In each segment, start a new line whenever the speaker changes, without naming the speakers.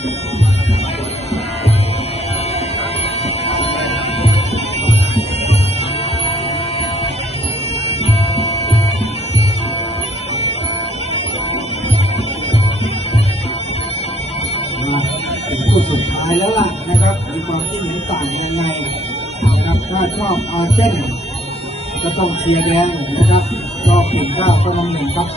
เป็นคู่สุดท้ายแล้วล่ะนะครับมีความคิดเห็นต่างยังไงนะครับถ้าชอบอาเจนก็ต้องเชียร์แดงนะครับชอบเก่งก้าวก็ต้องหนึ่งครับ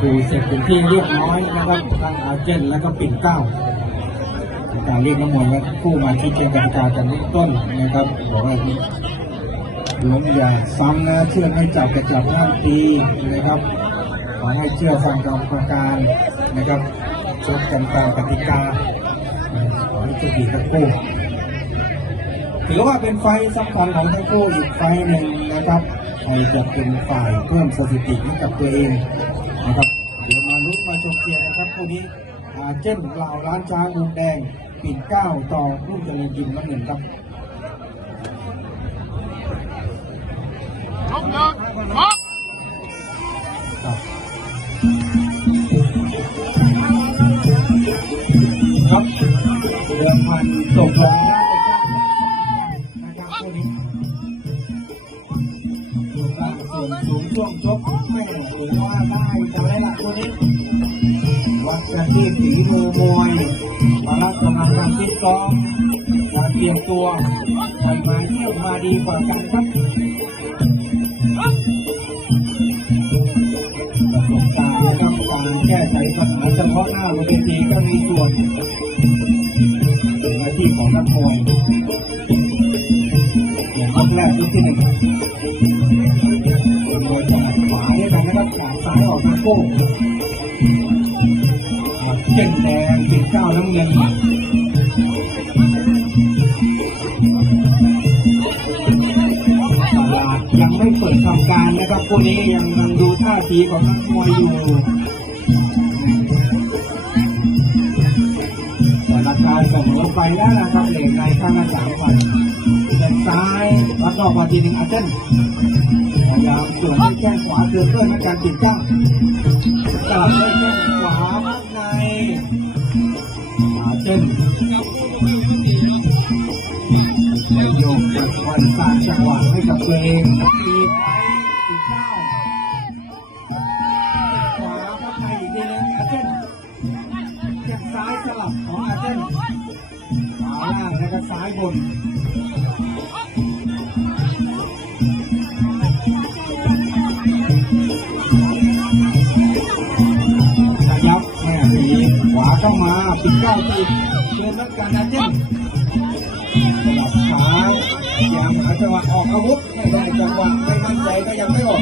คุ
ยเสร็จเป็นที่เรียบร้อยนะครับทั้งอาเจนแล้วก็ปิ่นเก้าการเรียกน้ำมนต์และผู้มาชี้แจงกติกากันเบื้องต้นนะครับบอกว่าล้มอย่าซ้ำนะเชื่อให้จับกระจับห้ามตีนะครับขอให้เชื่อฟังกรรมการนะครับชกกันตามกติกาขอให้โชคดีทั้งคู่ถือว่าเป็นไฟสำคัญของทั้งคู่อีกไฟหนึ่งนะครับใครจะเป็นฝ่ายเพิ่มสถิติให้กับตัวเอง นะครับเดี๋ยวมาลุ้นมาชมเชียร์กันครับคู่นี้อาเจ้นเหล่าร้านช้างมุมแดงปิ่นเก้าต่อลูกเจริญยิมน้ำเงินครับ ช่วงชกไม่ถือว่าได้พอได้ละคู่นี้วัดกันที่ฝีมือมวยมารับกำลังการฟิตซ้อมการเตรียมตัวใครมาเที่ยวมาดีกว่ากันครับประสบการณ์และก็การแก้ไขปัญหาเฉพาะหน้าบนเวทีก็มีส่วนเป็นหน้าที่ของนักมวยอย่างยกแรกยกที่หนึ่ง มวยจากขวาให้กันนะครับขวาซ้ายออกทั้งคู่เช่นแดงปิดเก้าน้ำเงินตลาดยังไม่เปิดทำการนะครับพวกนี้ยังยังดูท่าทีของนักมวยอยู่แต่ราคาส่งลงไปแล้วนะครับเหล็กในข้างละสามพันเดินซ้ายแล้วก็มาทีหนึ่งอาเจน พยายามส่วนแข้งขวาเดินด้วยในการติดจ้างกลับด้วยแข้งขวาข้างในอาเจนได้โยกเปิดบอลสร้างจังหวะให้กับตัวเองตีไปติดเก้าขวาข้าไปอีกทีนึงอาเจนแข้งซ้ายสลับของอาเจนขวาล่างแล้วก็ซ้ายบนามาปิดเก้าตีเดินรับการอาเจนสลับขายังหาจังหวะออกอาวุธไม่ได้จังหวะไม่มั่นใจก็ยังไม่ออก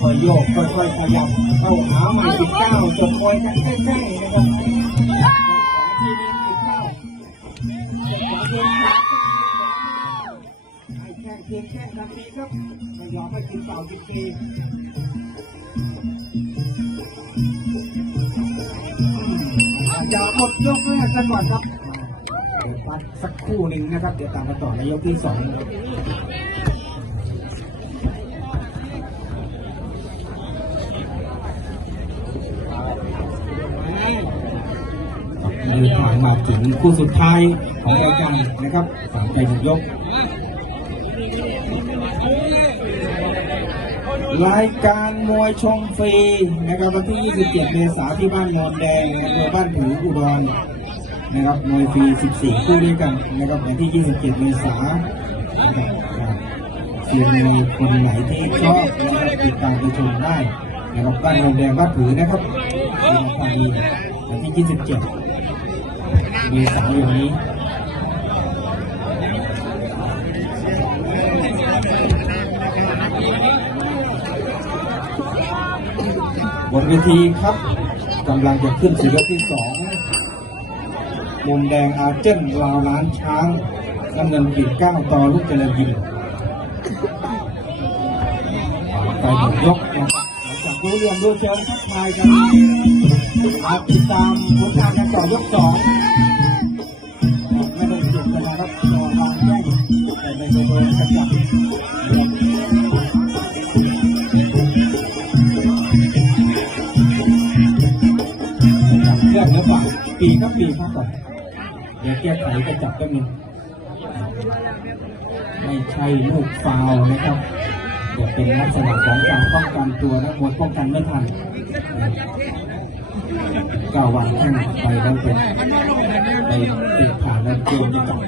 ค่อยโยกค่อยๆขยับเข้าหาใหม่ปิดเก้าจดโอยกันใกล้ๆนะครับทีนึงปิดเก้าขวาเดินขาแข้งเพียงแข้งทำดีครับไม่ยอมให้กินเปล่ากินฟรี อย่าหมดยกแรกกันก่อนครับพักสักครู่หนึ่งนะครับ เดี๋ยวตามมาต่อในยกที่สองยืนผ่างมาถึงคู่สุดท้ายของรายการนะครับสามไปหนึ่งยก รายการมวยชมฟรีนะครับวันที่ 27 เมษายนที่บ้านโนนแดงอำเภอบ้านผืออุดรนะครับมวยฟรี 14 คู่ด้วยกันนะครับวันที่ 27 เมษายนนะครับเซียนมวยคนไหนที่ชอบนะครับติดตามไปชมได้นะครับบ้านโรงแรมบ้านผือนะครับอุดรธานีวันที่ 27 เมษายนนี้ บนเวทีครับกำลังจะขึ้นสู่ยกที่สองมุมแดงอาเจนลาวล้านช้างน้ำเงินปีกเก้าต่อลูกเจริญยิมไปหมดยกนะครับหลังจากรู้เรื่องรู้เชิงทักทายกันมาติดตามผลงานกันต่อยกสองไม่ได้เจ็บกันนะครับรอทางแย่งแต่ไม่โดนกระจับนะครับ แล้วป่ะปีก็ปีพักก่อนเดี๋ยวแก้ไขจะจับแป๊บนึงไม่ใช่ลูกฟาวนะครับเดี๋ยวเป็นลักษณะของการป้องกันตัวนักมวยป้องกันไม่ทันก้าวางแข้งไปแล้วเป็นไปติดผ่านแล้วเกมจะจับ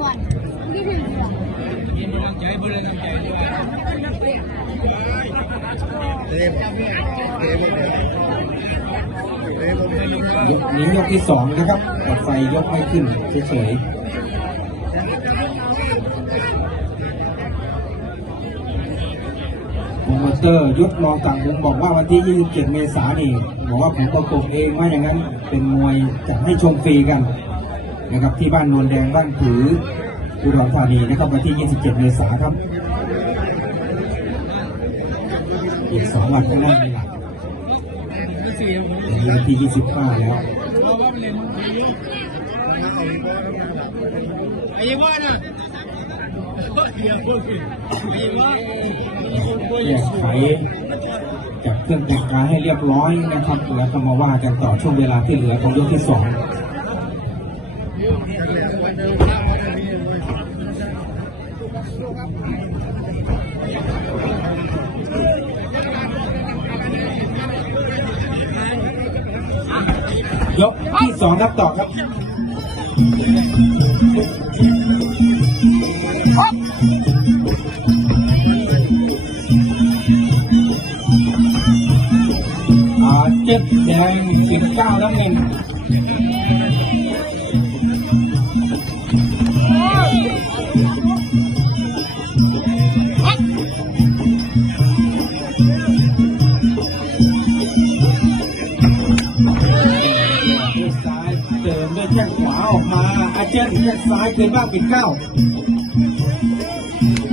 ก่อนที่ถึงก่อน
ย กนี้ยกที่สองนะครับแต่ไฟยกไม่ขึ้นเฉยๆโปรโมเตอร์ยุทธรองต่างวงบอกว่าวันที่ 27 เมษายนนี่บอกว่าผมประกบเองว่าอย่างนั้นเป็นมวยจะให้ชมฟรีกันนะครับที่บ้านนวลแดงบ้านผืออุดรธานีนะครับวันที่ 27 เมษายนครับ อีกสองวันข้างหน้านี่แหละวันที่25แล้ว
ไอ้บ้าน่ะเดี๋ยวพูดสิไอ้บ้า
แยกไขจับเครื่องแต่งกายให้เรียบร้อยนะครับแล้วก็มาว่ากันต่อช่วงเวลาที่เหลือของยกที่สอง ยกที่สองนับต่อครับอ่าเจ็ดแดงสิบเก้าน้ำเงิน เจนแข้งซ้ายคืนบ้างปิดเก้า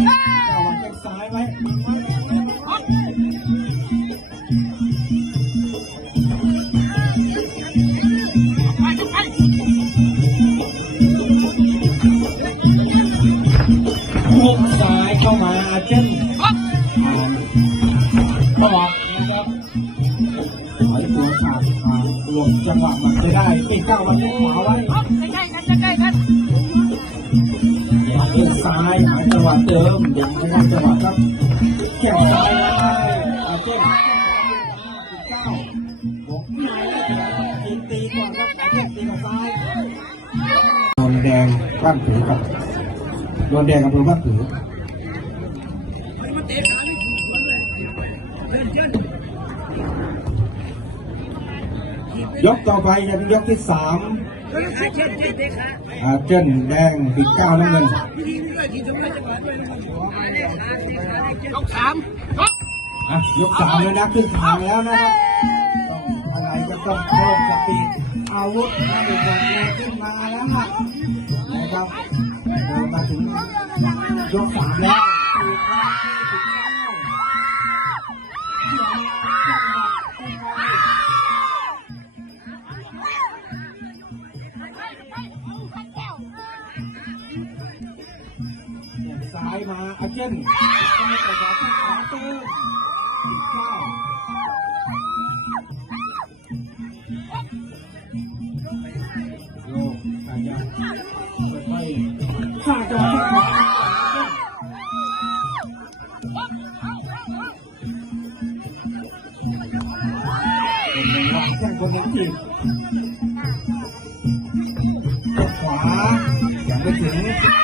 เอาวางแข้งซ้ายไว้หุกซ้ายเข้ามาเจ้นอ่านบอกนะครับถอยตัวขาดรวมจังหวะมันจะได้ปิดเก้าวันนี้ขวาไว้ งหวะเติมยังไม่ได้จังหวะครับแข้งซ้ายอาเจ้นปิดเก้าบวกในยิงตีก่อนครับอาเจ้นตีกับซ้ายโดนแดงบ้านผือครับโดนแดงกับเภอบ้านผือยกต่อไปจะเป็นยกที่สามอาเจนแดงปีเก้าน้ำเงิน
ยกสาม
อะยกสามแล้วนะขึ้นทางแล้วนะครับต้องอะไรก็ต้องเพิ่มสปีอาวุธนะเด็กๆเนี่ยขึ้นมาแล้วนะนะครับเดินมาถึงยกสามแล้ว มาอาเจนซ้ายกับขวาขวาเติมปีกเก้าโยกขายาวค่อยๆขาจังหวะที่ขวาเป็นในวางแข้งบนเน้นจีบขวายังไม่ถึง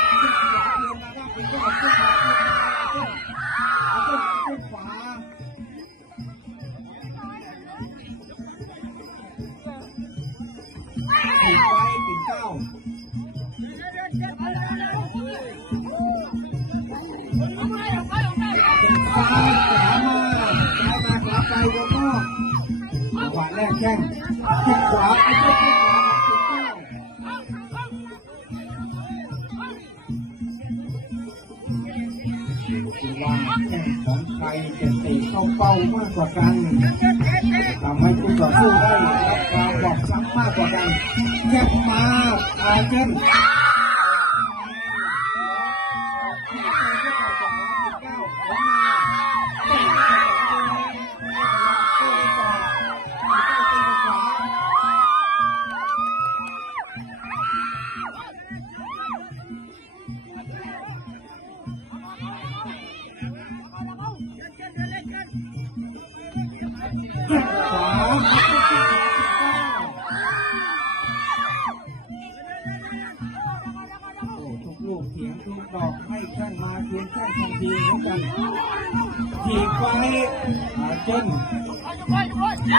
คือว่าแข่งของใครจะเตะเข้าเป้ามากกว่ากันทำให้คู่ต่อสู้ได้รับความบอบช้ำมากกว่ากันแข้งมาอาเจน ทุกลูกเถียงทุกดอกให้แข้งมาเพียงแค่ทันทีเหมือนกันถีบไว้อาเจนขวาไปแข้งขว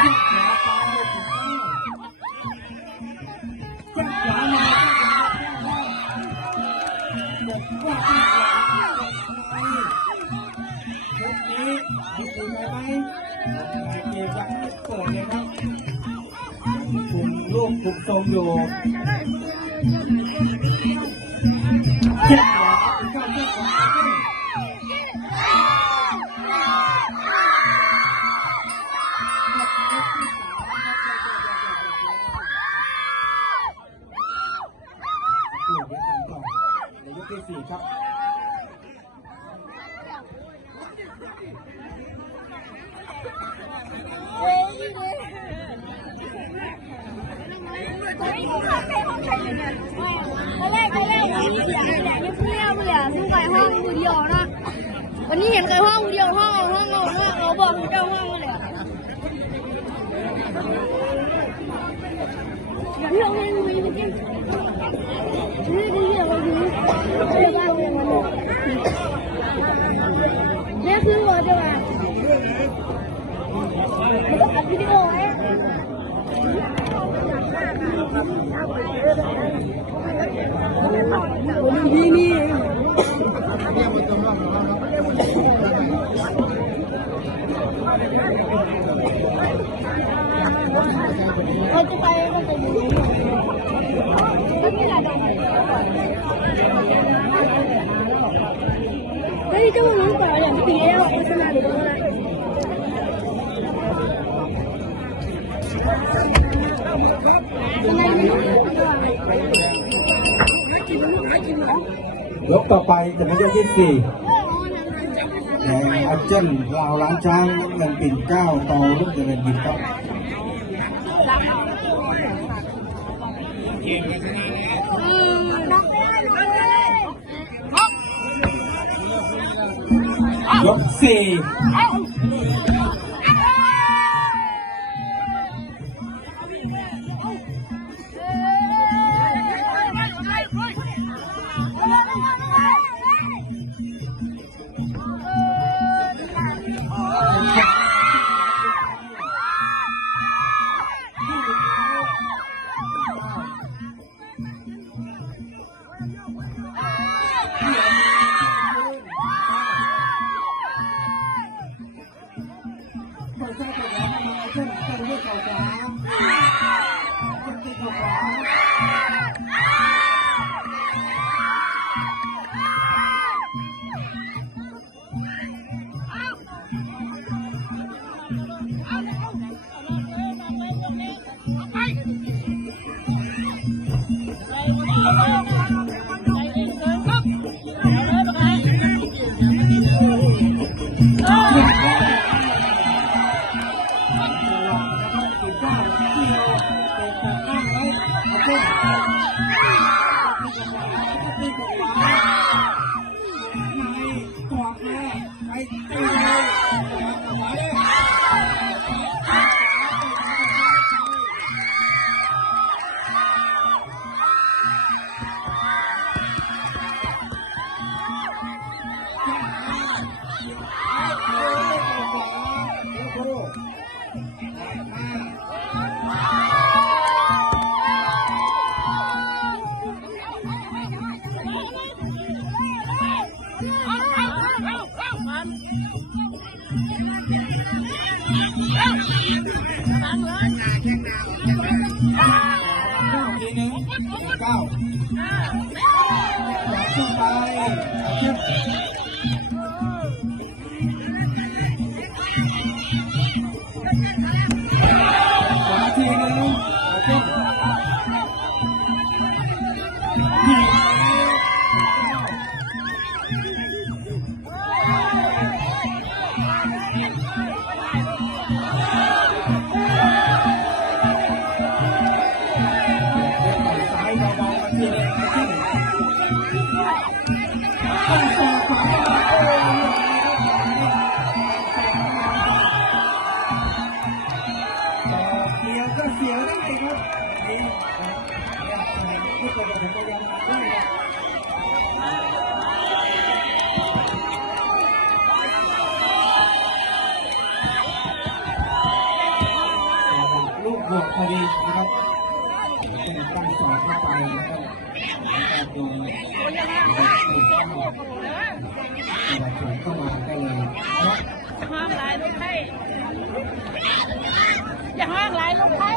ามา เด็กว่าที่ขวายกนี้มีตีไหมไหมเกมยังไม่เปิดเลยครับคุมลูกคุมทรงอยู่แข้งขวาเป็นการแข้งขวาอ
วันแรกวันแรกวันนี้เสียงแดงยังเปรี้ยวเลยอะซึ่งไก่ห้องกูเดียวนะวันนี้เห็นไก่ห้องกูเดียวห้องห้องห้องห้องเราบอกกูเจ้าห้องเลยเดี๋ยวเอาเงินมาอยู่ที่นี่ดีเดียวเราดูเดี๋ยวบ้านเดี๋ยว ¡Vamos! ยก
ต่อไปจะเป็นยกที่สี่แดงอาเจนลาวล้านช้างน้ำเงินปิ่นเก้าต่อลูกเจริญบินครับยกสี่ ไว้อาเจนตีเข่าขวาในกรอบแรกไปตีเลย Yeah. ลูกบวกพอดีนะครับตั้งสอดเข้าไปแล้วก็แล้วก็โดนถูกเข้ามาถูกเข้ามาก็เลย
ห้องหลายลูกไผ่อย่าห้องหลายลูกไผ่